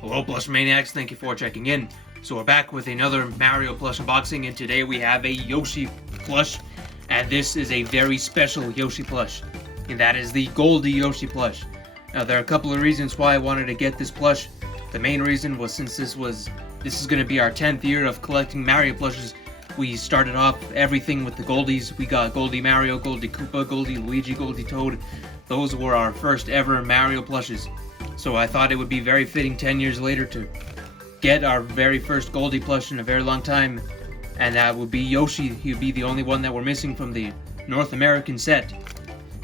Hello Plush Maniacs, thank you for checking in. So we're back with another Mario plush unboxing, and today we have a Yoshi plush, and this is a very special Yoshi plush, and that is the Goldie Yoshi plush. Now there are a couple of reasons why I wanted to get this plush. The main reason was since this is going to be our 10th year of collecting Mario plushes. We started off everything with the Goldies. We got Goldie Mario, Goldie Koopa, Goldie Luigi, Goldie Toad. Those were our first ever Mario plushes. So I thought it would be very fitting 10 years later to get our very first Goldie plush in a very long time. And that would be Yoshi. He would be the only one that we're missing from the North American set.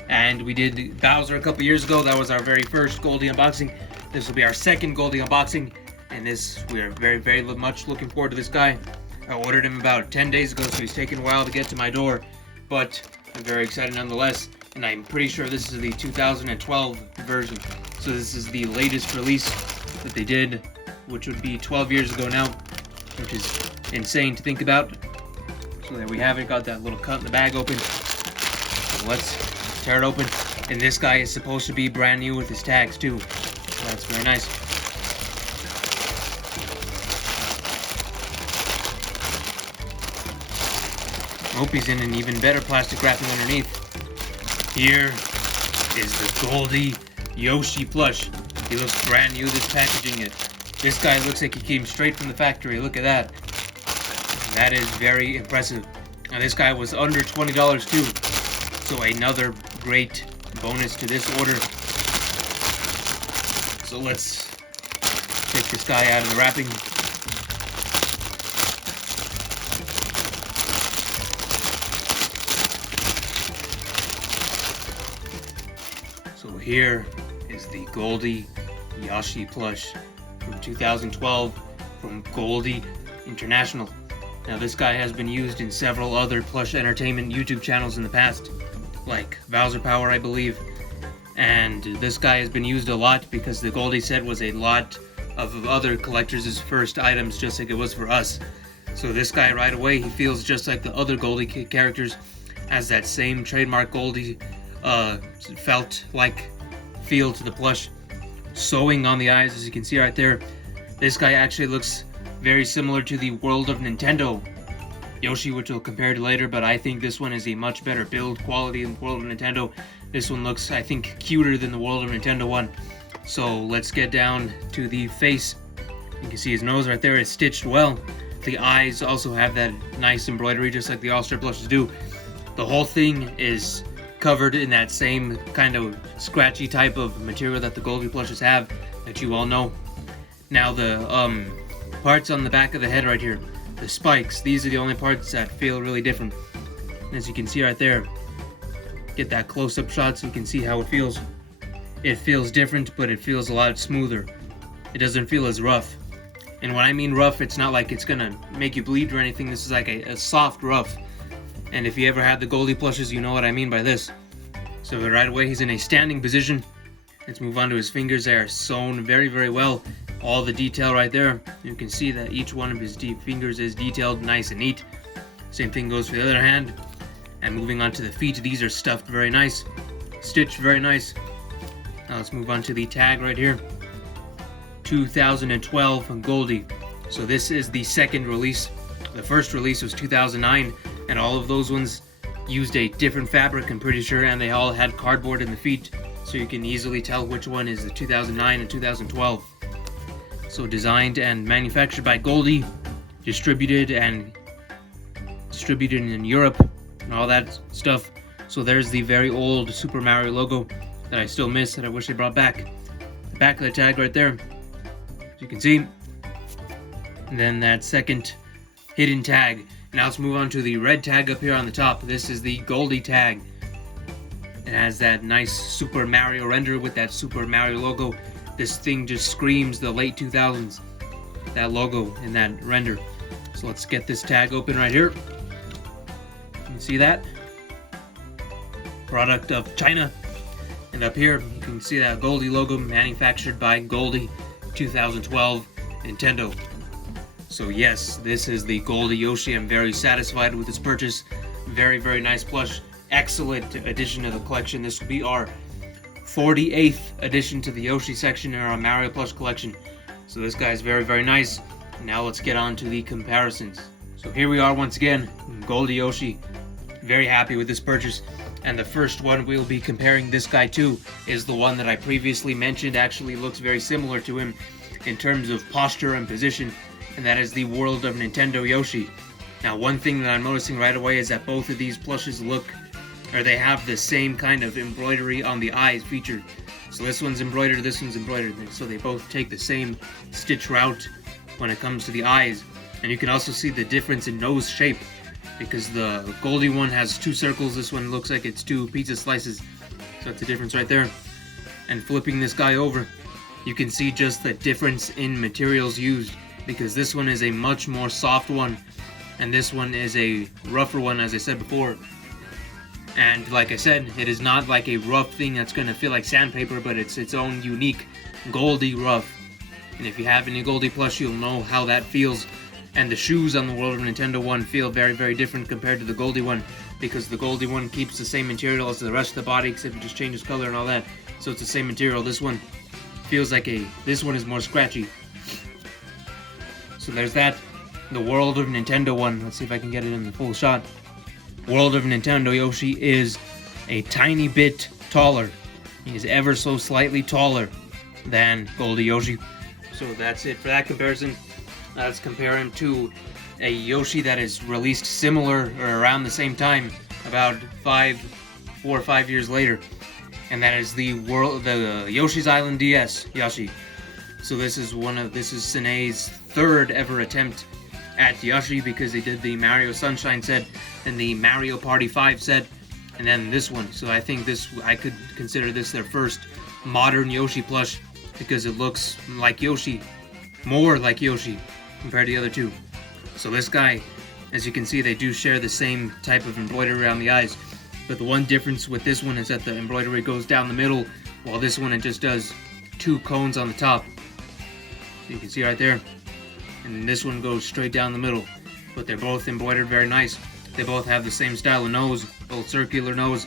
And we did Bowser a couple years ago. That was our very first Goldie unboxing. This will be our second Goldie unboxing. And we are very much looking forward to this guy. I ordered him about 10 days ago, so he's taken a while to get to my door. But I'm very excited nonetheless. And I'm pretty sure this is the 2012 version. So this is the latest release that they did, which would be 12 years ago now, which is insane to think about. So there we have it, got that little cut in the bag open. So let's tear it open. And this guy is supposed to be brand new with his tags too. So that's very nice. Hope he's in an even better plastic wrapping underneath. Here is the Goldie Yoshi plush. He looks brand new, this packaging. This guy looks like he came straight from the factory. Look at that. That is very impressive. Now this guy was under $20 too. So another great bonus to this order. So let's take this guy out of the wrapping. So here is the Goldie Yoshi plush from 2012 from Goldie International. Now this guy has been used in several other plush entertainment YouTube channels in the past, like Bowser Power I believe, and this guy has been used a lot because the Goldie set was a lot of other collectors' first items, just like it was for us. So this guy right away, he feels just like the other Goldie characters, has that same trademark Goldie felt like feel to the plush. Sewing on the eyes, as you can see right there. This guy actually looks very similar to the World of Nintendo Yoshi, which we'll compare to later, but I think this one is a much better build quality than the World of Nintendo. This one looks, I think, cuter than the World of Nintendo one. So let's get down to the face. You can see his nose right there is stitched well. The eyes also have that nice embroidery, just like the All-Star plushes do. The whole thing is covered in that same kind of scratchy type of material that the Goldie plushes have, that you all know. Now the parts on the back of the head right here, the spikes, these are the only parts that feel really different. And as you can see right there, get that close-up shot so you can see how it feels. It feels different, but it feels a lot smoother. It doesn't feel as rough. And when I mean rough, it's not like it's gonna make you bleed or anything. This is like a soft rough. And if you ever had the Goldie plushes, you know what I mean by this. So right away, he's in a standing position. Let's move on to his fingers. They are sewn very well. All the detail right there. You can see that each one of his fingers is detailed nice and neat. Same thing goes for the other hand. And moving on to the feet, these are stuffed very nice. Stitched very nice. Now let's move on to the tag right here. 2012 from Goldie. So this is the second release. The first release was 2009. And all of those ones used a different fabric, I'm pretty sure, and they all had cardboard in the feet, so you can easily tell which one is the 2009 and 2012. So designed and manufactured by Goldie, distributed in Europe, and all that stuff. So there's the very old Super Mario logo that I still miss, that I wish they brought back. The back of the tag right there, as you can see. And then that second hidden tag. Now let's move on to the red tag up here on the top. This is the Goldie tag. It has that nice Super Mario render with that Super Mario logo. This thing just screams the late 2000s. That logo in that render. So let's get this tag open right here. You can see that. Product of China. And up here, you can see that Goldie logo manufactured by Goldie 2012 Nintendo. So yes, this is the Goldie Yoshi. I'm very satisfied with this purchase. Very nice plush. Excellent addition to the collection. This will be our 48th addition to the Yoshi section in our Mario plush collection. So this guy's very, very nice. Now let's get on to the comparisons. So here we are once again, Goldie Yoshi. Very happy with this purchase. And the first one we'll be comparing this guy to is the one that I previously mentioned. Actually looks very similar to him in terms of posture and position, and that is the World of Nintendo Yoshi. Now, one thing that I'm noticing right away is that both of these plushes they have the same kind of embroidery on the eyes featured. So this one's embroidered, this one's embroidered, so they both take the same stitch route when it comes to the eyes. And you can also see the difference in nose shape, because the Goldie one has 2 circles, this one looks like it's 2 pizza slices. So that's the difference right there. And flipping this guy over, you can see just the difference in materials used, because this one is a much more soft one, and this one is a rougher one, as I said before. And like I said, it is not like a rough thing that's going to feel like sandpaper, but it's its own unique Goldie rough. And if you have any Goldie plush, you'll know how that feels. And the shoes on the World of Nintendo one feel very, very different compared to the Goldie one, because the Goldie one keeps the same material as the rest of the body, except it just changes color and all that. So it's the same material. This one feels like this one is more scratchy. So there's that. The World of Nintendo one. Let's see if I can get it in the full shot. World of Nintendo Yoshi is a tiny bit taller. He is ever so slightly taller than Goldie Yoshi. So that's it for that comparison. Let's compare him to a Yoshi that is released similar or around the same time, about 4 or 5 years later. And that is the Yoshi's Island DS Yoshi. So this is Sene's 3rd ever attempt at Yoshi, because they did the Mario Sunshine set and the Mario Party 5 set, and then this one. So I think I could consider this their first modern Yoshi plush, because it looks like Yoshi, more like Yoshi compared to the other two. So this guy, as you can see, they do share the same type of embroidery around the eyes, but the one difference with this one is that the embroidery goes down the middle, while this one it just does 2 cones on the top. So you can see right there. And this one goes straight down the middle. But they're both embroidered very nice. They both have the same style of nose, both circular nose.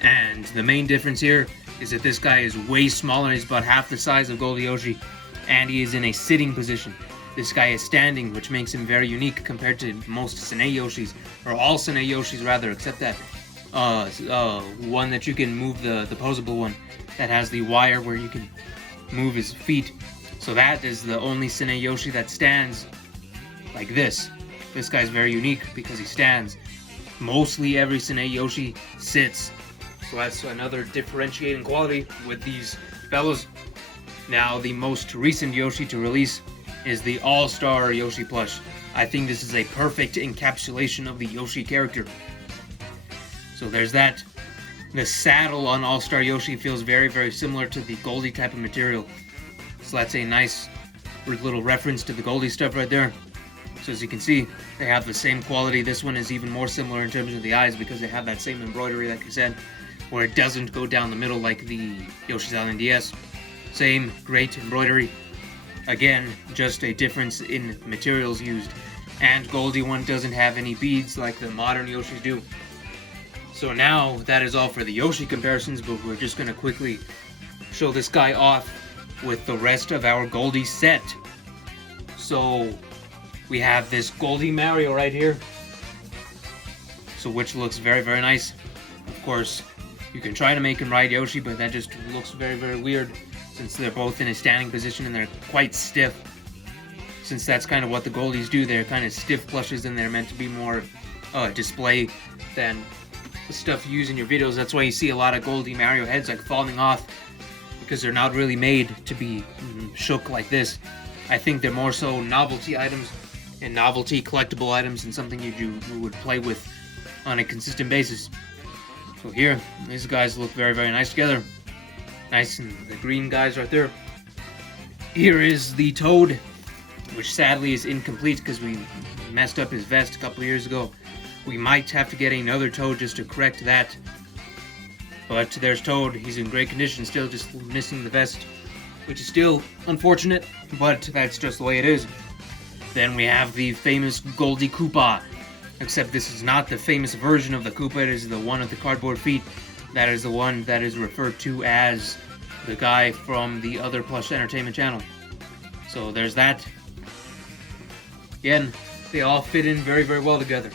And the main difference here is that this guy is way smaller. He's about half the size of Goldie Yoshi, and he is in a sitting position. This guy is standing, which makes him very unique compared to most Sene Yoshis, or all Sene Yoshis rather, except that one that you can move, the posable one that has the wire where you can move his feet. So that is the only Sene Yoshi that stands like this. This guy's very unique because he stands. Mostly every Sene Yoshi sits. So that's another differentiating quality with these fellows. Now, the most recent Yoshi to release is the All-Star Yoshi plush. I think this is a perfect encapsulation of the Yoshi character. So there's that. The saddle on All-Star Yoshi feels very, very similar to the Goldie type of material. So that's a nice little reference to the Goldie stuff right there. So as you can see, they have the same quality. This one is even more similar in terms of the eyes, because they have that same embroidery, like I said, where it doesn't go down the middle like the Yoshi's Island DS. Same great embroidery. Again, just a difference in materials used. And Goldie one doesn't have any beads like the modern Yoshis do. So now, that is all for the Yoshi comparisons, but we're just going to quickly show this guy off with the rest of our Goldie set. So we have this Goldie Mario right here, so which looks very, very nice. Of course, you can try to make him ride Yoshi, but that just looks very, very weird, since they're both in a standing position and they're quite stiff. Since that's kind of what the Goldies do, they're kind of stiff plushes and they're meant to be more display than the stuff you use in your videos. That's why you see a lot of Goldie Mario heads like falling off, because they're not really made to be shook like this. I think they're more so novelty items and novelty collectible items, and something you would play with on a consistent basis. So here, these guys look very, very nice together. Nice, and the green guys right there. Here is the Toad, which sadly is incomplete because we messed up his vest a couple of years ago. We might have to get another Toad just to correct that. But there's Toad. He's in great condition still, just missing the vest, which is still unfortunate, but that's just the way it is. Then we have the famous GalacticKoopa, except this is not the famous version of the Koopa. It is the one with the cardboard feet. That is the one that is referred to as the guy from the other Plush Entertainment channel. So there's that. Again, they all fit in very, very well together.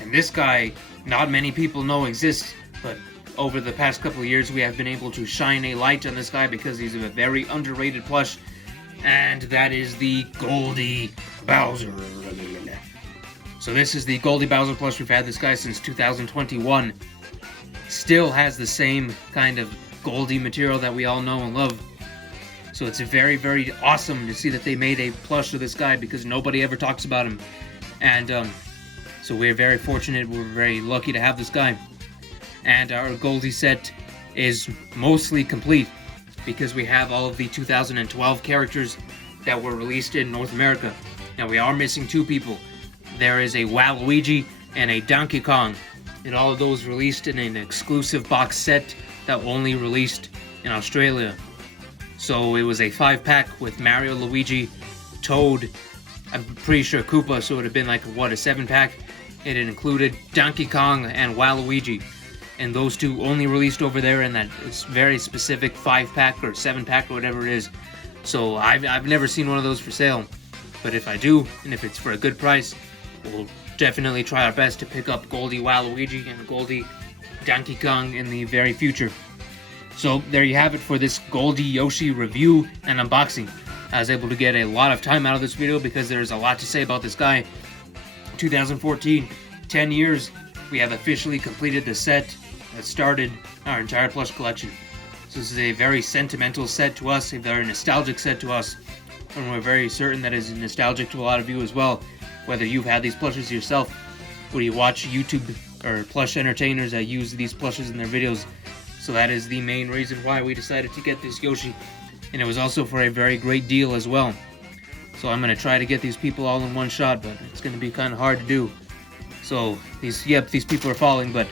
And this guy, not many people know exists, but over the past couple of years we have been able to shine a light on this guy because he's a very underrated plush, and that is the Goldie Bowser. So this is the Goldie Bowser plush. We've had this guy since 2021. Still has the same kind of Goldie material that we all know and love. So it's very, very awesome to see that they made a plush of this guy because nobody ever talks about him. And so we're very fortunate, we're very lucky to have this guy. And our Goldie set is mostly complete because we have all of the 2012 characters that were released in North America. Now we are missing two people. There is a Waluigi and a Donkey Kong. And all of those released in an exclusive box set that only released in Australia. So it was a 5-pack with Mario, Luigi, Toad, I'm pretty sure Koopa, so it would have been like, what, a 7-pack? It included Donkey Kong and Waluigi. And those two only released over there in that very specific 5-pack or 7-pack or whatever it is. So I've never seen one of those for sale. But if I do, and if it's for a good price, we'll definitely try our best to pick up Goldie Waluigi and Goldie Donkey Kong in the very future. So there you have it for this Goldie Yoshi review and unboxing. I was able to get a lot of time out of this video because there's a lot to say about this guy. 2014, 10 years, we have officially completed the set that started our entire plush collection. So this is a very sentimental set to us, a very nostalgic set to us, and we're very certain that it's nostalgic to a lot of you as well. Whether you've had these plushes yourself, or you watch YouTube or plush entertainers that use these plushes in their videos. So that is the main reason why we decided to get this Yoshi. And it was also for a very great deal as well. So I'm going to try to get these people all in one shot, but it's going to be kind of hard to do. So these people are falling, but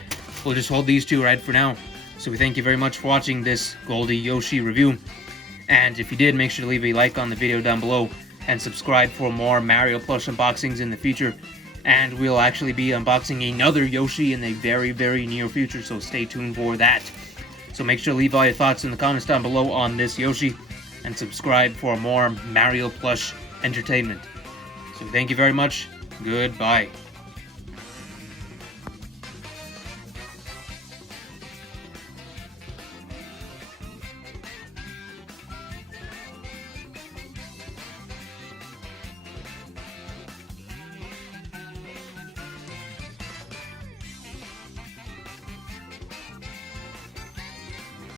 we'll just hold these two right for now. So we thank you very much for watching this Goldie Yoshi review. And if you did, make sure to leave a like on the video down below and subscribe for more Mario plush unboxings in the future. And we'll actually be unboxing another Yoshi in the very, very near future, so stay tuned for that. So make sure to leave all your thoughts in the comments down below on this Yoshi, and subscribe for more Mario plush entertainment. So thank you very much. Goodbye.